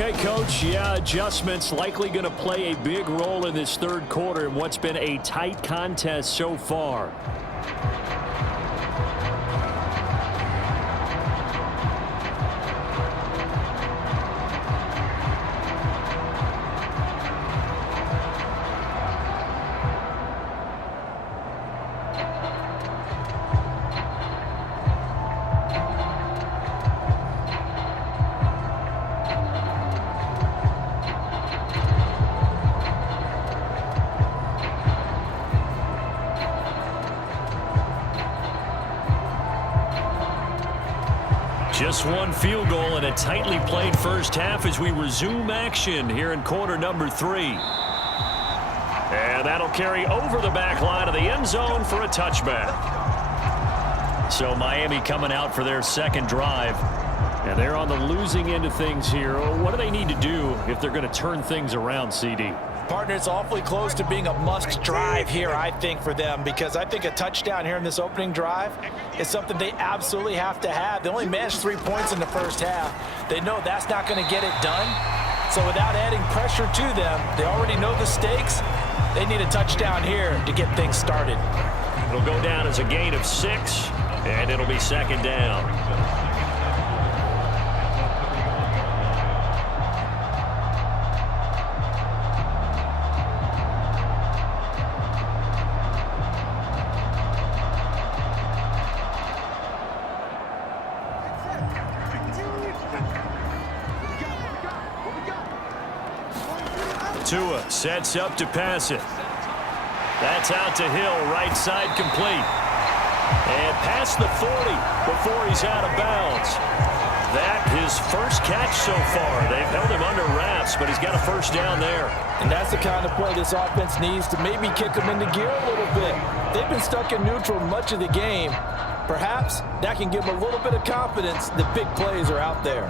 Okay, Coach, yeah, adjustments likely going to play a big role in this third quarter in what's been a tight contest so far. Just one field goal in a tightly played first half as we resume action here in quarter number 3. And that'll carry over the back line of the end zone for a touchback. So Miami coming out for their second drive. And they're on the losing end of things here. What do they need to do if they're going to turn things around, CD? Partner, it's awfully close to being a must drive here, I think, for them, because I think a touchdown here in this opening drive is something they absolutely have to have. They only managed 3 points in the first half. They know that's not going to get it done. So without adding pressure to them, they already know the stakes. They need a touchdown here to get things started. It'll go down as a gain of 6, and it'll be second down. Tua sets up to pass it. That's out to Hill, right side complete. And past the 40 before he's out of bounds. That his first catch so far. They've held him under wraps, but he's got a first down there. And that's the kind of play this offense needs to maybe kick them into gear a little bit. They've been stuck in neutral much of the game. Perhaps that can give them a little bit of confidence that big plays are out there.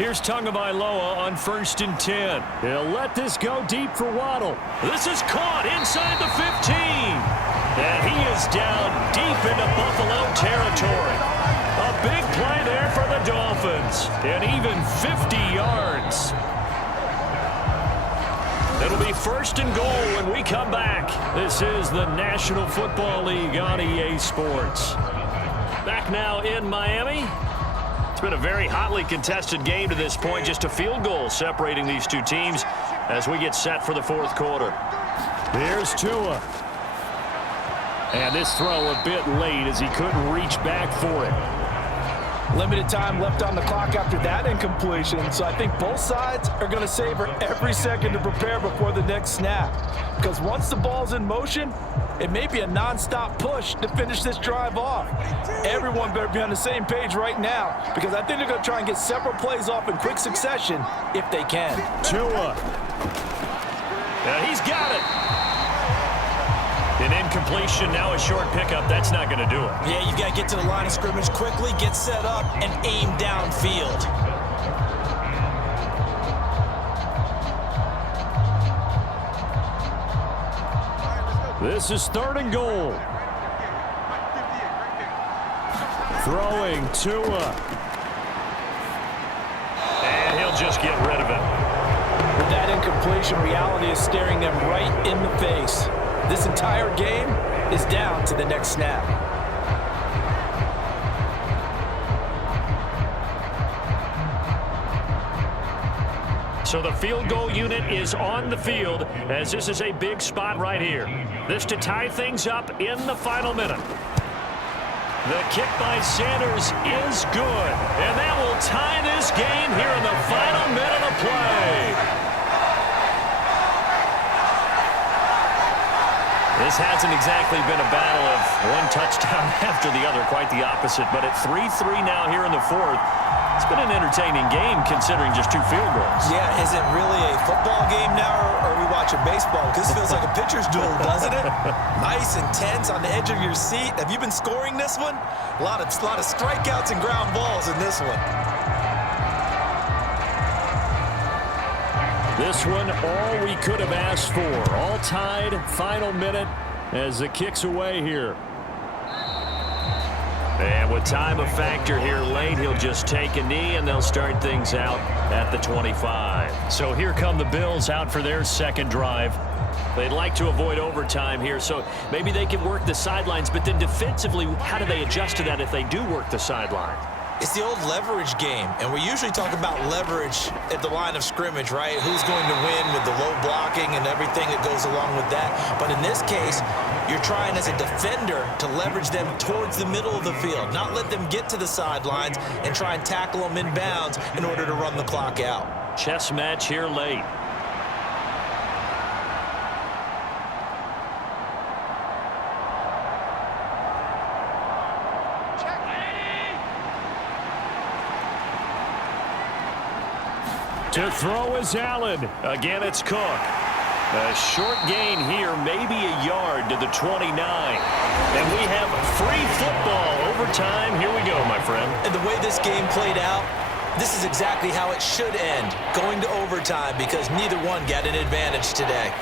Here's Tagovailoa on 1st and 10. He'll let this go deep for Waddle. This is caught inside the 15. And he is down deep into Buffalo territory. A big play there for the Dolphins. And even 50 yards. It'll be 1st and goal when we come back. This is the National Football League on EA Sports. Back now in Miami. It's been a very hotly contested game to this point. Just a field goal separating these two teams as we get set for the fourth quarter. Here's Tua. And this throw a bit late as he couldn't reach back for it. Limited time left on the clock after that incompletion. So I think both sides are going to savor every second to prepare before the next snap. Because once the ball's in motion, it may be a non-stop push to finish this drive off. Everyone better be on the same page right now, because I think they're going to try and get several plays off in quick succession if they can. Tua. And he's got it. An incompletion, now a short pickup. That's not going to do it. Yeah, you've got to get to the line of scrimmage quickly, get set up, and aim downfield. This is 3rd and goal. Throwing Tua. And he'll just get rid of it. With that incompletion, reality is staring them right in the face. This entire game is down to the next snap. So the field goal unit is on the field as this is a big spot right here. This to tie things up in the final minute. The kick by Sanders is good. And that will tie this game here in the final minute of play. This hasn't exactly been a battle of one touchdown after the other, quite the opposite. But at 3-3 now here in the fourth, it's been an entertaining game considering just 2 field goals. Yeah, is it really a football game now, or are we watching baseball? Because this feels like a pitcher's duel, doesn't it? Nice, intense, on the edge of your seat. Have you been scoring this one? A lot of strikeouts and ground balls in this one. This one, all we could have asked for. All tied, final minute as the kick's away here. And with time a factor here late, he'll just take a knee, and they'll start things out at the 25. So here come the Bills out for their second drive. They'd like to avoid overtime here, so maybe they can work the sidelines, but then defensively, how do they adjust to that if they do work the sideline? It's the old leverage game, and we usually talk about leverage at the line of scrimmage, right? Who's going to win with the low blocking and everything that goes along with that. But in this case, you're trying as a defender to leverage them towards the middle of the field, not let them get to the sidelines and try and tackle them in bounds in order to run the clock out. Chess match here late. To throw is Allen. Again, it's Cook. A short gain here, maybe a yard to the 29. And we have free football overtime. Here we go, my friend. And the way this game played out, this is exactly how it should end, going to overtime, because neither one got an advantage today.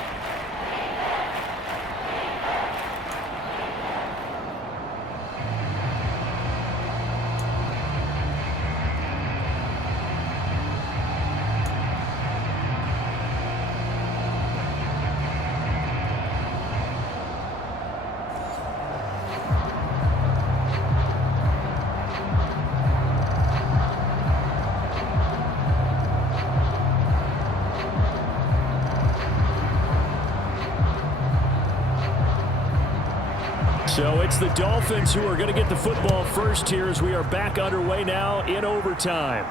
So it's the Dolphins who are going to get the football first here as we are back underway now in overtime.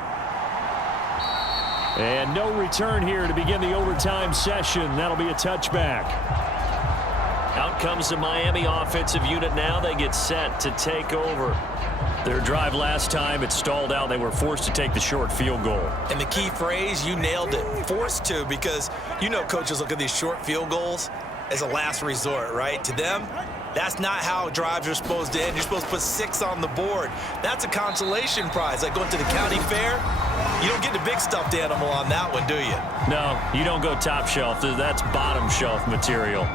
And no return here to begin the overtime session. That'll be a touchback. Out comes the Miami offensive unit now. They get set to take over. Their drive last time, it stalled out. They were forced to take the short field goal. And the key phrase, you nailed it, forced to, because you know coaches look at these short field goals as a last resort, right? To them, that's not how drives are supposed to end. You're supposed to put 6 on the board. That's a consolation prize. Like going to the county fair, you don't get the big stuffed animal on that one, do you? No, you don't go top shelf. That's bottom shelf material.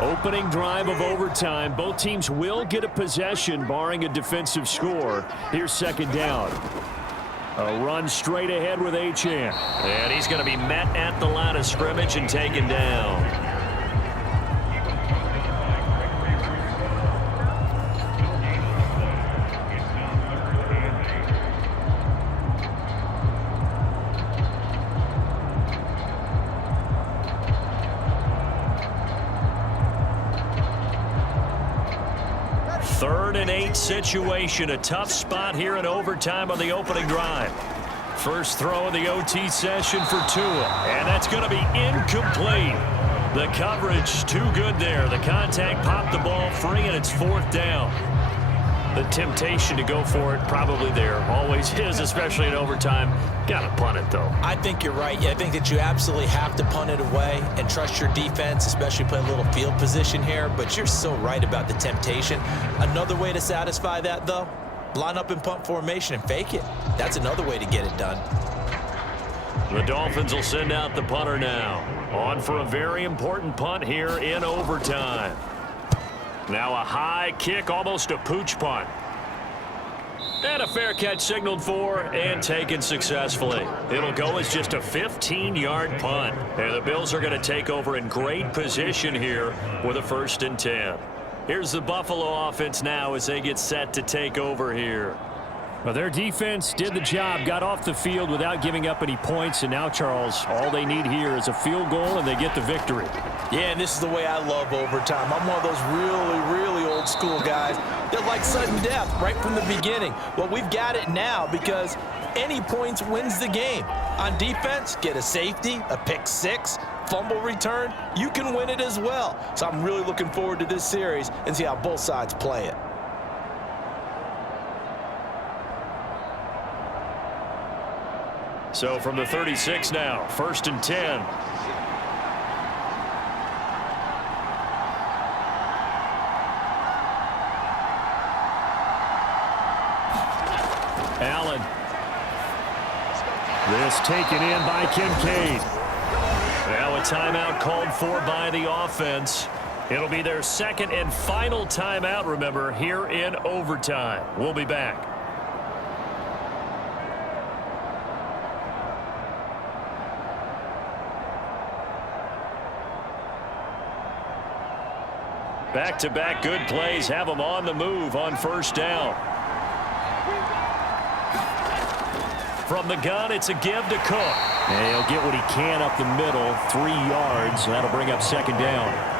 Opening drive of overtime. Both teams will get a possession, barring a defensive score. Here's second down. A run straight ahead with Achan. And he's going to be met at the line of scrimmage and taken down. Third and 8 situation. A tough spot here in overtime on the opening drive. First throw of the OT session for Tua. And that's going to be incomplete. The coverage too good there. The contact popped the ball free, and it's fourth down. The temptation to go for it probably there. Always is, especially in overtime. Got to punt it, though. I think you're right. Yeah, I think that you absolutely have to punt it away and trust your defense, especially play a little field position here. But you're so right about the temptation. Another way to satisfy that, though, line up in punt formation and fake it. That's another way to get it done. The Dolphins will send out the punter now. On for a very important punt here in overtime. Now a high kick, almost a pooch punt. And a fair catch signaled for and taken successfully. It'll go as just a 15-yard punt. And the Bills are going to take over in great position here with a 1st and 10. Here's the Buffalo offense now as they get set to take over here. Well, their defense did the job, got off the field without giving up any points, and now, Charles, all they need here is a field goal, and they get the victory. Yeah, and this is the way I love overtime. I'm one of those really, really old school guys that like sudden death right from the beginning. Well, we've got it now because any points wins the game. On defense, get a safety, a pick 6, fumble return, you can win it as well. So I'm really looking forward to this series and see how both sides play it. So from the 36 now, 1st and 10. Allen This taken in by Kincaid. Now a timeout called for by the offense. It'll be their second and final timeout, remember, here in overtime. We'll be back. Back-to-back good plays have them on the move on first down. From the gun, it's a give to Cook. And he'll get what he can up the middle, 3 yards. That'll bring up second down.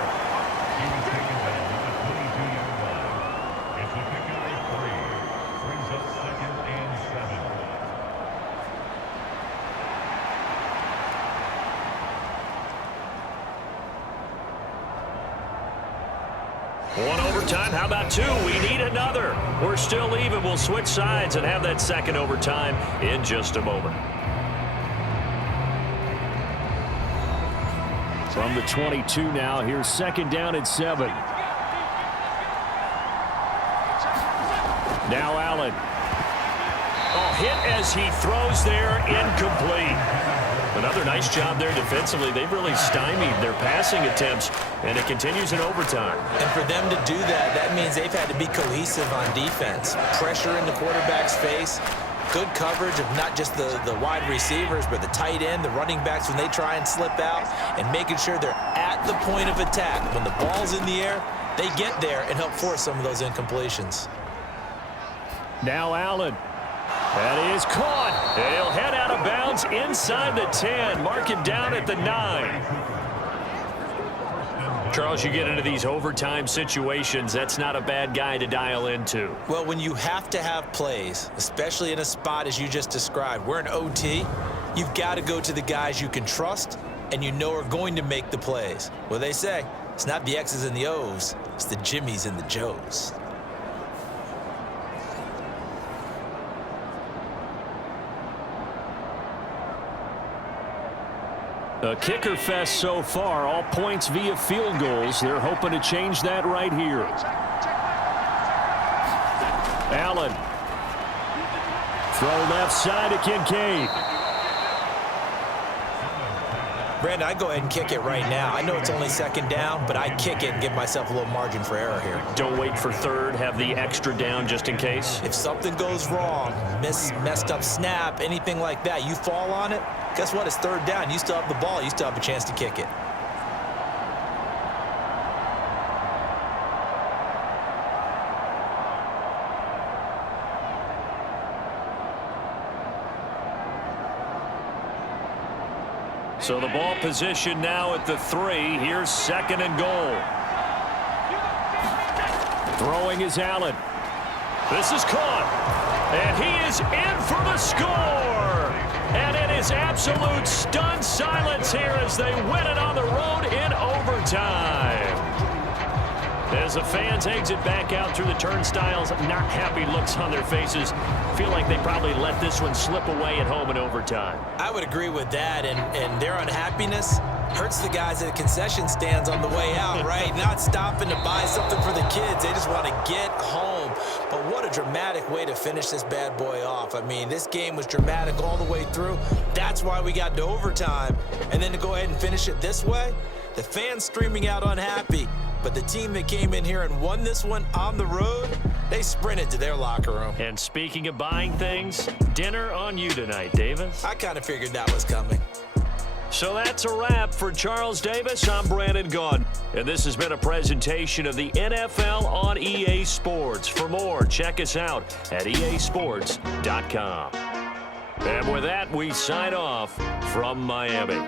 One overtime, how about 2? We need another. We're still even. We'll switch sides and have that second overtime in just a moment. From the 22 now, here's second down and 7. Now Allen. Oh, hit as he throws there, incomplete. Another nice job there defensively. They've really stymied their passing attempts, and it continues in overtime. And for them to do that, that means they've had to be cohesive on defense. Pressure in the quarterback's face, good coverage of not just the wide receivers, but the tight end, the running backs when they try and slip out, and making sure they're at the point of attack. When the ball's in the air, they get there and help force some of those incompletions. Now Allen. That is caught. He'll head out of bounds inside the 10. Mark him down at the 9. Charles, you get into these overtime situations, that's not a bad guy to dial into. Well, when you have to have plays, especially in a spot as you just described, we're in OT, you've got to go to the guys you can trust and you know are going to make the plays. Well, they say it's not the X's and the O's, it's the Jimmys and the Joes. A kicker fest so far, all points via field goals. They're hoping to change that right here. Allen. Throw left side to Kincaid. Brandon, I go ahead and kick it right now. I know it's only second down, but I kick it and give myself a little margin for error here. Don't wait for third. Have the extra down just in case. If something goes wrong, messed up snap, anything like that, you fall on it, guess what? It's third down. You still have the ball. You still have a chance to kick it. So the ball position now at the 3. Here's second and goal. Throwing is Allen. This is caught. And he is in for the score. And it is absolute stunned silence here as they win it on the road in overtime. As the fans exit back out through the turnstiles, not happy looks on their faces. Feel like they probably let this one slip away at home in overtime. I would agree with that, and their unhappiness hurts the guys at the concession stands on the way out, right? Not stopping to buy something for the kids. They just want to get home. But what a dramatic way to finish this bad boy off. I mean, this game was dramatic all the way through. That's why we got to overtime. And then to go ahead and finish it this way, the fans streaming out unhappy. But the team that came in here and won this one on the road, they sprinted to their locker room. And speaking of buying things, dinner on you tonight, Davis. I kind of figured that was coming. So that's a wrap for Charles Davis. I'm Brandon Gaudin. And this has been a presentation of the NFL on EA Sports. For more, check us out at easports.com. And with that, we sign off from Miami.